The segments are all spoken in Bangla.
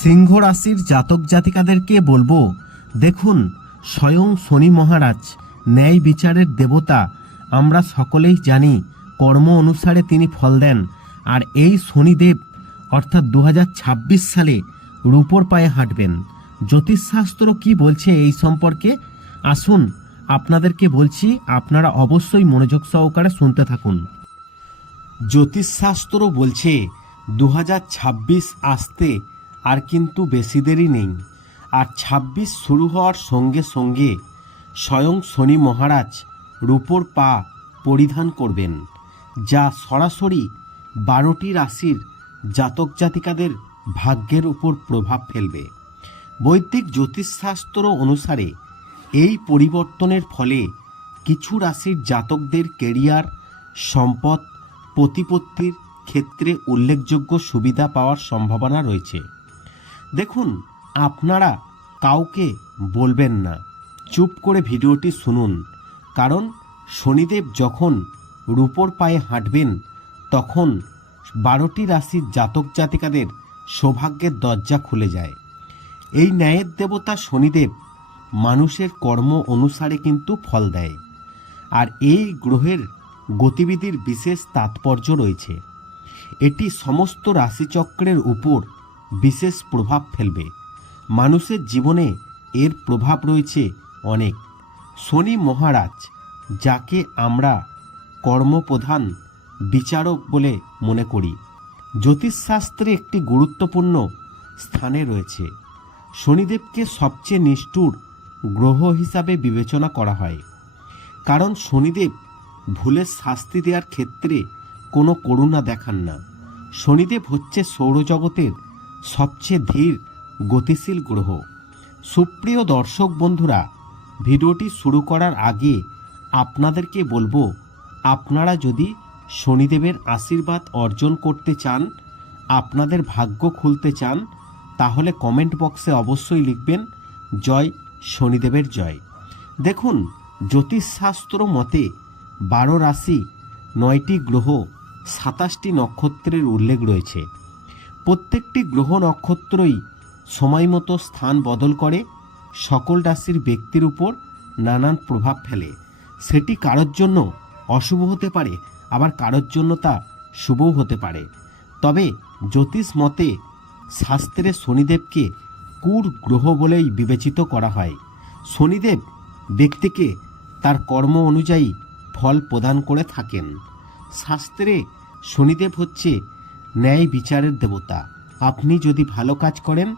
সিংহ রাশির জাতক জাতিকাদেরকে বলব, দেখুন, স্বয়ং শনি মহারাজ, ন্যায় বিচারের দেবতা। আমরা সকলেই জানি, কর্ম অনুসারে তিনি ফল দেন। আর এই শনিদেব, অর্থাৎ দু হাজার ছাব্বিশ সালে রূপর পায়ে হাঁটবেন। জ্যোতিষশাস্ত্র কি বলছে এই সম্পর্কে? আসুন, আপনাদেরকে বলছি, আপনারা অবশ্যই মনোযোগ সহকারে শুনতে থাকুন। জ্যোতিষশাস্ত্র বলছে দু হাজার ছাব্বিশ আসতে আর কিন্তু বেশি দেরি নেই। আর ২৬ শুরু হওয়ার সঙ্গে সঙ্গে স্বয়ং শনি মহারাজ রূপর পা পরিধান করবেন, যা সরাসরি বারোটি রাশির জাতক জাতিকাদের ভাগ্যের উপর প্রভাব ফেলবে। বৈদিক জ্যোতিষশাস্ত্র অনুসারে এই পরিবর্তনের ফলে কিছু রাশির জাতকদের কেরিয়ার, সম্পদ, প্রতিপত্তির ক্ষেত্রে উল্লেখযোগ্য সুবিধা পাওয়ার সম্ভাবনা রয়েছে। দেখুন, আপনারা কাউকে বলবেন না। চুপ করে ভিডিওটি শুনুন, কারণ শনিদেব যখন রূপর পায়ে হাঁটবেন, তখন বারোটি রাশির জাতক জাতিকাদের সৌভাগ্যের দরজা খুলে যায়। এই ন্যায়ের দেবতা শনিদেব মানুষের কর্ম অনুসারে কিন্তু ফল দেয়, আর এই গ্রহের গতিবিধির বিশেষ তাৎপর্য রয়েছে। এটি সমস্ত রাশিচক্রের উপর বিশেষ প্রভাব ফেলবে। মানুষের জীবনে এর প্রভাব রয়েছে অনেক। শনি মহারাজ, যাকে আমরা কর্মপ্রধান, বিচারক বলে মনে করি, জ্যোতিষশাস্ত্রে একটি গুরুত্বপূর্ণ স্থানে রয়েছে। শনিদেবকে সবচেয়ে নিষ্ঠুর গ্রহ হিসাবে বিবেচনা করা হয়। কারণ শনিদেব ভুলের শাস্তি দেওয়ার ক্ষেত্রে কোনো করুণা দেখান না। শনিদেব হচ্ছে সৌরজগতের সবচেয়ে ধীর, গতিশীল গ্রহ। সুপ্রিয় দর্শক বন্ধুরা, ভিডিওটি শুরু করার আগে আপনাদেরকে বলব, আপনারা যদি শনিদেবের আশীর্বাদ অর্জন করতে চান, আপনাদের ভাগ্য খুলতে চান, তাহলে কমেন্ট বক্সে অবশ্যই লিখবেন, জয় শনিদেবের জয়। দেখুন, জ্যোতিষশাস্ত্র মতে বারো রাশি, নয়টি গ্রহ, সাতাশটি নক্ষত্রের উল্লেখ রয়েছে। প্রত্যেকটি গ্রহ নক্ষত্রই সময় মতো স্থান বদল করে, সকল রাশির ব্যক্তির উপর নানান প্রভাব ফেলে। সেটি কারোর জন্য অশুভ হতে পারে, আবার কারোর জন্য তা শুভও হতে পারে। তবে জ্যোতিষ মতে শাস্ত্রে শনিদেবকে কুর গ্রহ বলেই বিবেচিত করা হয়। শনিদেব ব্যক্তিকে তার কর্ম অনুযায়ী ফল প্রদান করে থাকেন। শাস্ত্রে শনিদেব হচ্ছে ন্যায় বিচারের দেবতা। আপনি যদি ভালো কাজ করেন,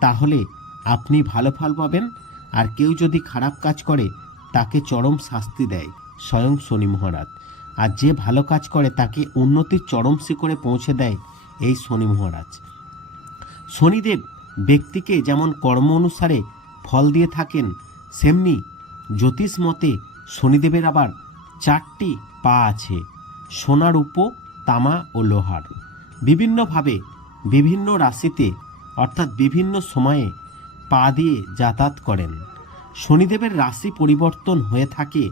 তাহলে আপনি ভালো ফল পাবেন, আর কেউ যদি খারাপ কাজ করে, তাকে চরম শাস্তি দেয়, স্বয়ং শনি মহারাজ। আর যে ভালো কাজ করে, তাকে উন্নতির চরম শিখরে পৌঁছে দেয়, এই শনি মহারাজ। শনিদেব ব্যক্তিকে যেমন কর্ম অনুসারে ফল দিয়ে থাকেন, সেমনি জ্যোতিষ মতে শনিদেবের আবার চারটি পা আছে, সোনার উপ তামা ও লোহার। বিভিন্নভাবে বিভিন্ন রাশিতে, অর্থাৎ বিভিন্ন সময়ে পা দিয়ে যাতায়াত করেন। শনিদেবের রাশি পরিবর্তন হয়ে থাকে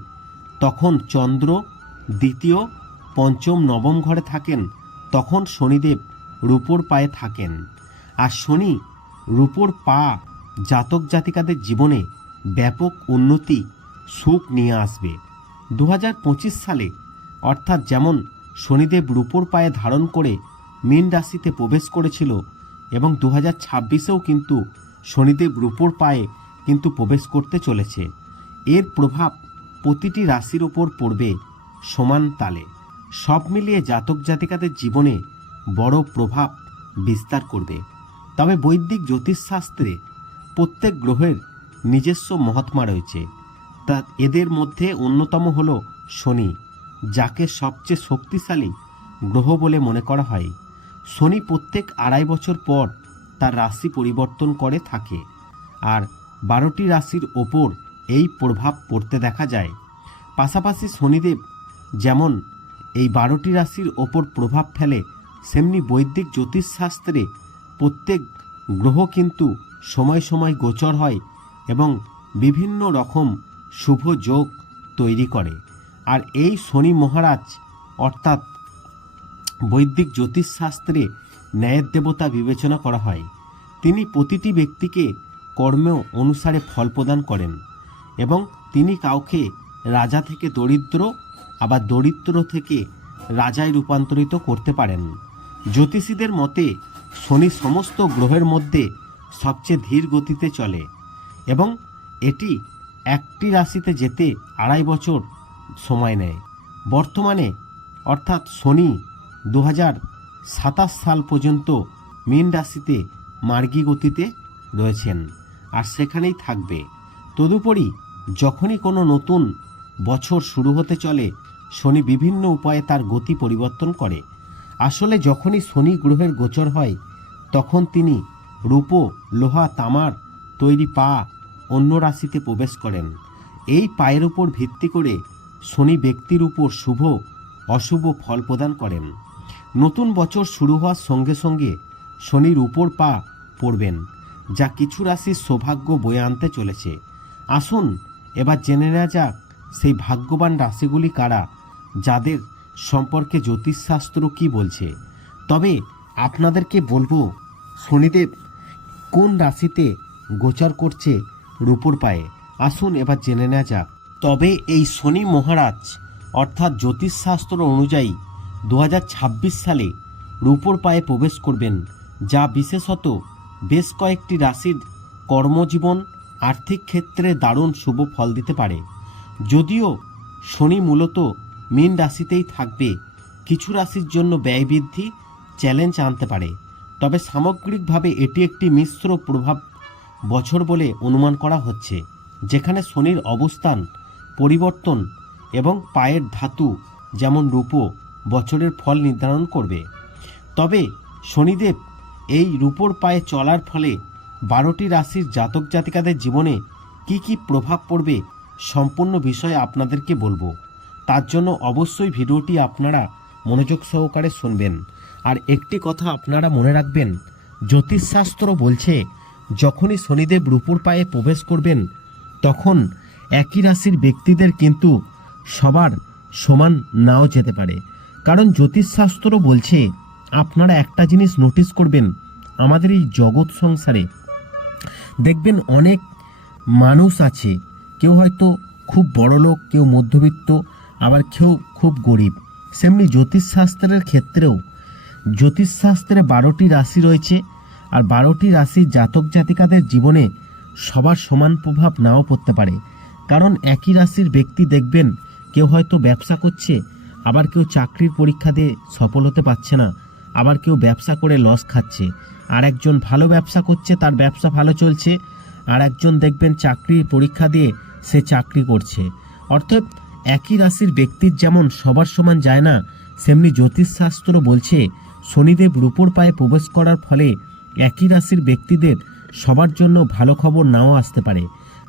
তখন চন্দ্র দ্বিতীয়, পঞ্চম, নবম ঘরে থাকেন, তখন শনিদেব রূপোর পায়ে থাকেন। আর শনি রূপোর পা জাতক জাতিকাদের জীবনে ব্যাপক উন্নতি, সুখ নিয়ে আসবে। দু হাজার পঁচিশ সালে, অর্থাৎ যেমন শনিদেব রূপোর পায়ে ধারণ করে মীন রাশিতে প্রবেশ করেছিল এবং দু হাজার ছাব্বিশেও কিন্তু শনিদেব রূপোর পায়ে কিন্তু প্রবেশ করতে চলেছে। এর প্রভাব প্রতিটি রাশির ওপর পড়বে সমান তালে। সব মিলিয়ে জাতক জাতিকাদের জীবনে বড় প্রভাব বিস্তার করবে। তবে বৈদিক জ্যোতিষশাস্ত্রে প্রত্যেক গ্রহের নিজস্ব মহাত্মা রয়েছে। তা এদের মধ্যে অন্যতম হল শনি, যাকে সবচেয়ে শক্তিশালী গ্রহ বলে মনে করা হয়। শনি প্রত্যেক আড়াই বছর পর তার রাশি পরিবর্তন করে থাকে, আর বারোটি রাশির ওপর এই প্রভাব পড়তে দেখা যায়। পাশাপাশি শনিদেব যেমন এই বারোটি রাশির ওপর প্রভাব ফেলে, সেমনি বৈদিক জ্যোতিষশাস্ত্রে প্রত্যেক গ্রহ কিন্তু সময় সময় গোচর হয় এবং বিভিন্ন রকম শুভ যোগ তৈরি করে। আর এই শনি মহারাজ অর্থাৎ বৈদিক জ্যোতিষশাস্ত্রে ন্যায়ের দেবতা বিবেচনা করা হয়। তিনি প্রতিটি ব্যক্তিকে কর্ম অনুসারে ফল প্রদান করেন এবং তিনি কাউকে রাজা থেকে দরিদ্র, আবার দরিদ্র থেকে রাজায় রূপান্তরিত করতে পারেন। জ্যোতিষীদের মতে, শনি সমস্ত গ্রহের মধ্যে সবচেয়ে ধীর গতিতে চলে এবং এটি একটি রাশিতে যেতে আড়াই বছর সময় নেয়। বর্তমানে অর্থাৎ শনি দু সাল পর্যন্ত মীন রাশিতে মার্গী গতিতে রয়েছেন। আর সেখানেই থাকবে। তদুপরি যখনই কোনো নতুন বছর শুরু হতে চলে, শনি বিভিন্ন উপায়ে তার গতি পরিবর্তন করে। আসলে যখনই শনি গ্রহের গোচর হয়, তখন তিনি রূপো, লোহা, তামার তৈরি পা অন্য রাশিতে প্রবেশ করেন। এই পায়ের উপর ভিত্তি করে শনি ব্যক্তির উপর শুভ, অশুভ ফল প্রদান করেন। নতুন বছর শুরু হওয়ার সঙ্গে সঙ্গে শনির উপর পা পড়বেন, যা কিছু রাশির সৌভাগ্য বয়ে আনতে চলেছে। আসুন, এবার জেনে নেওয়া যাক সেই ভাগ্যবান রাশিগুলি কারা, যাদের সম্পর্কে জ্যোতিষশাস্ত্র কি বলছে। তবে আপনাদেরকে বলব, শনিদেব কোন রাশিতে গোচর করছে রূপর পায়ে? আসুন, এবার জেনে নেওয়া যাক। তবে এই শনি মহারাজ, অর্থাৎ জ্যোতিষশাস্ত্র অনুযায়ী দু হাজার ছাব্বিশ সালে রূপর পায়ে প্রবেশ করবেন, যা বিশেষত বেশ কয়েকটি রাশির কর্মজীবন, আর্থিক ক্ষেত্রে দারুণ শুভ ফল দিতে পারে। যদিও শনি মূলত মীন রাশিতেই থাকবে, কিছু রাশির জন্য ব্যয় বৃদ্ধি চ্যালেঞ্জ আনতে পারে। তবে সামগ্রিকভাবে এটি একটি মিশ্র প্রভাব বছর বলে অনুমান করা হচ্ছে, যেখানে শনির অবস্থান, পরিবর্তন এবং পায়ের ধাতু, যেমন রূপো বছরের ফল নির্ধারণ করবে। তবে শনিদেব এই রূপোর পায়ে চলার ফলে বারোটি রাশির জাতক জাতিকাদের জীবনে কি কি প্রভাব পড়বে সম্পূর্ণ বিষয়ে আপনাদেরকে বলব। তার জন্য অবশ্যই ভিডিওটি আপনারা মনোযোগ সহকারে শুনবেন। আর একটি কথা আপনারা মনে রাখবেন, জ্যোতিষশাস্ত্র বলছে, যখনই শনিদেব রূপোর পায়ে প্রবেশ করবেন, তখন একই রাশির ব্যক্তিদের কিন্তু সবার সমান নাও যেতে পারে। কারণ জ্যোতিষশাস্ত্র বলছে, আপনারা একটা জিনিস নোটিস করবেন আমাদের এই জগৎ সংসারে। দেখবেন অনেক মানুষ আছে, কেউ হয়তো খুব বড় লোক, কেউ মধ্যবিত্ত, আবার কেউ খুব গরিব। সেমনি জ্যোতিষশাস্ত্রের ক্ষেত্রেও জ্যোতিষশাস্ত্রে বারোটি রাশি রয়েছে, আর বারোটি রাশির জাতক জাতিকাদের জীবনে সবার সমান প্রভাব নাও পড়তে পারে। কারণ একই রাশির ব্যক্তি দেখবেন, কেউ হয়তো ব্যবসা করছে আবার কেউ চাকরির পরীক্ষা দিয়ে সফল হতে পারছে না, আবার কেউ ব্যবসা করে লস খাচ্ছে। আর একজন ভালো ব্যবসা করছে, তার ব্যবসা ভালো চলছে, আর একজন দেখবেন চাকরির পরীক্ষা দিয়ে সে চাকরি করছে। অর্থাৎ একই রাশির ব্যক্তির যেমন সবার সমান যায় না, সেমনি জ্যোতিষশাস্ত্র বলছে, শনিদেব রূপোর পায়ে প্রবেশ করার ফলে একই রাশির ব্যক্তিদের সবার জন্য ভালো খবর নাও আসতে পারে।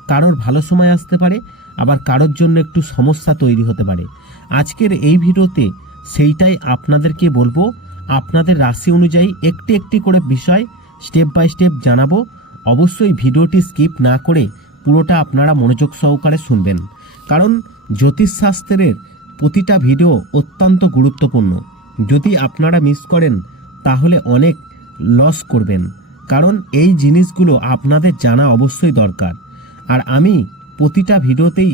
কারোর ভালো সময় আসতে পারে আবার কারোর জন্য একটু সমস্যা তৈরি হতে পারে। আজকের এই ভিডিওতে সেইটাই আপনাদেরকে বলব। আপনাদের রাশি অনুযায়ী একটি একটি করে বিষয় স্টেপ বাই স্টেপ জানাব। অবশ্যই ভিডিওটি স্কিপ না করে পুরোটা আপনারা মনোযোগ সহকারে শুনবেন। কারণ জ্যোতিষশাস্ত্রের প্রতিটা ভিডিও অত্যন্ত গুরুত্বপূর্ণ। যদি আপনারা মিস করেন, তাহলে অনেক লস করবেন। কারণ এই জিনিসগুলো আপনাদের জানা অবশ্যই দরকার। আর আমি প্রতিটা ভিডিওতেই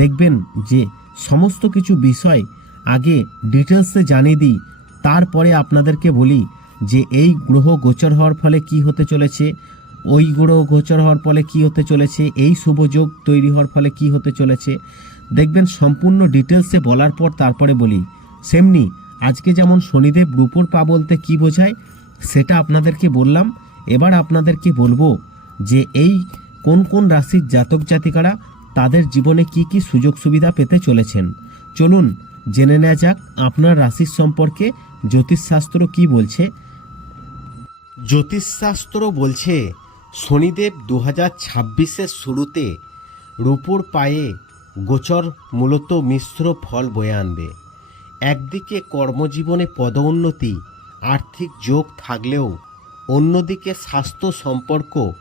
দেখবেন যে সমস্ত কিছু বিষয় আগে ডিটেলসে জানিয়ে দিই। তারপরে আপনাদেরকে বলি যে এই গ্রহ গোচর হওয়ার ফলে কি হতে চলেছে, ওই গ্রহ গোচর হওয়ার ফলে কি হতে চলেছে, এই শুভযোগ তৈরি হওয়ার ফলে কি হতে চলেছে, দেখবেন সম্পূর্ণ ডিটেলসে বলার পর তারপরে বলি। সেমনি আজকে যেমন শনিদেব রূপর পা বলতে কি বোঝায়, সেটা আপনাদেরকে বললাম। এবার আপনাদেরকে বলব যে এই কোন কোন রাশির জাতক জাতিকারা তাদের জীবনে কি কি সুযোগ সুবিধা পেতে চলেছেন? চলুন জেনে নেওয়া যাক আপনার রাশির সম্পর্কে জ্যোতিষশাস্ত্র কি বলছে। জ্যোতিষশাস্ত্র বলছে, শনিদেব দু হাজার ছাব্বিশের শুরুতে রূপোর পায়ে গোচর মূলত মিশ্র ফল বয়ে আনবে। একদিকে কর্মজীবনে পদোন্নতি, আর্থিক যোগ থাকলেও অন্যদিকে স্বাস্থ্য সম্পর্ক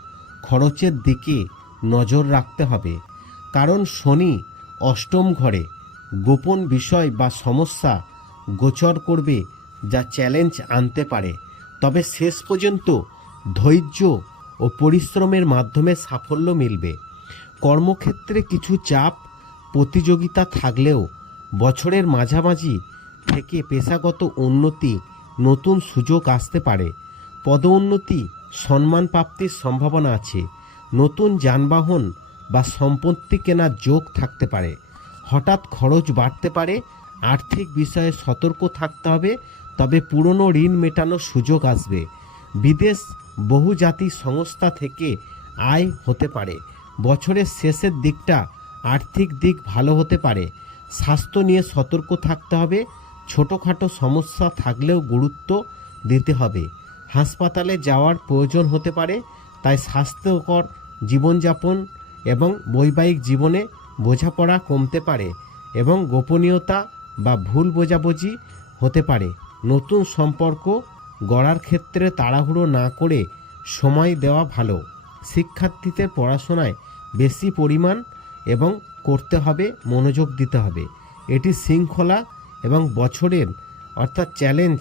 খরচের দিকে নজর রাখতে হবে। কারণ শনি অষ্টম ঘরে গোপন বিষয় বা সমস্যা গোচর করবে যা চ্যালেঞ্জ আনতে পারে। তবে শেষ পর্যন্ত ধৈর্য ও পরিশ্রমের মাধ্যমে সাফল্য মিলবে। কর্মক্ষেত্রে কিছু চাপ প্রতিযোগিতা থাকলেও বছরের মাঝামাঝি থেকে পেশাগত উন্নতি নতুন সুযোগ আসতে পারে। পদোন্নতি সম্মান প্রাপ্তির সম্ভাবনা আছে। নতুন যানবাহন বা সম্পত্তি কেনার যোগ থাকতে পারে। হঠাৎ খরচ বাড়তে পারে, আর্থিক বিষয়ে সতর্ক থাকতে হবে, তবে পুরনো ঋণ মেটানোর সুযোগ আসবে। বিদেশ বহুজাতি সংস্থা থেকে আয় হতে পারে। বছরের শেষের দিকটা আর্থিক দিক ভালো হতে পারে। স্বাস্থ্য নিয়ে সতর্ক থাকতে হবে, ছোটোখাটো সমস্যা থাকলেও গুরুত্ব দিতে হবে। হাসপাতালে যাওয়ার প্রয়োজন হতে পারে, তাই স্বাস্থ্যকর জীবনযাপন এবং বৈবাহিক জীবনে বোঝাপড়া কমতে পারে এবং গোপনীয়তা বা ভুল বোঝাবুঝি হতে পারে। নতুন সম্পর্ক গড়ার ক্ষেত্রে তাড়াহুড়ো না করে সময় দেওয়া ভালো। শিক্ষার্থীদের পড়াশোনায় বেশি পরিমাণ এবং করতে হবে, মনোযোগ দিতে হবে। এটি শৃঙ্খলা এবং বছরের অর্থাৎ চ্যালেঞ্জ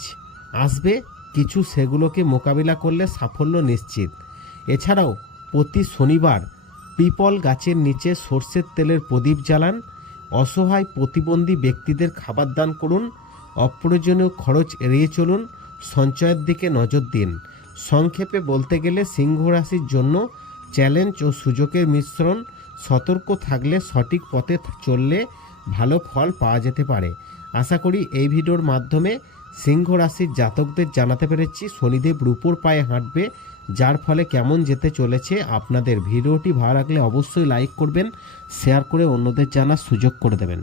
আসবে কিছু সেগুলোকে মোকাবিলা করলে সাফল্য নিশ্চিত। এছাড়াও, প্রতি শনিবার পিপল গাছের নিচে সর্ষের তেলের প্রদীপ জ্বালান, অসহায় প্রতিবন্ধী ব্যক্তিদের খাবার দান করুন, অপ্রয়োজনীয় খরচ এড়িয়ে চলুন, সঞ্চয়ের দিকে নজর দিন। সংক্ষেপে বলতে গেলে সিংহ রাশির জন্য চ্যালেঞ্জ ও সুযোগের মিশ্রণ, সতর্ক থাকলে সঠিক পথে চললে ভালো ফল পাওয়া যেতে পারে। আশা করি এই ভিডিওর মাধ্যমে সিংহ রাশির জাতকদের জানাতে পেরেছি। শনিদেব রূপোর পায়ে হাঁটবে, যার ফলে কেমন যেতে চলেছে আপনাদের। ভিডিওটি ভালো লাগলে অবশ্যই লাইক করবেন শেয়ার করে অন্যদের জানার সুযোগ করে দেবেন।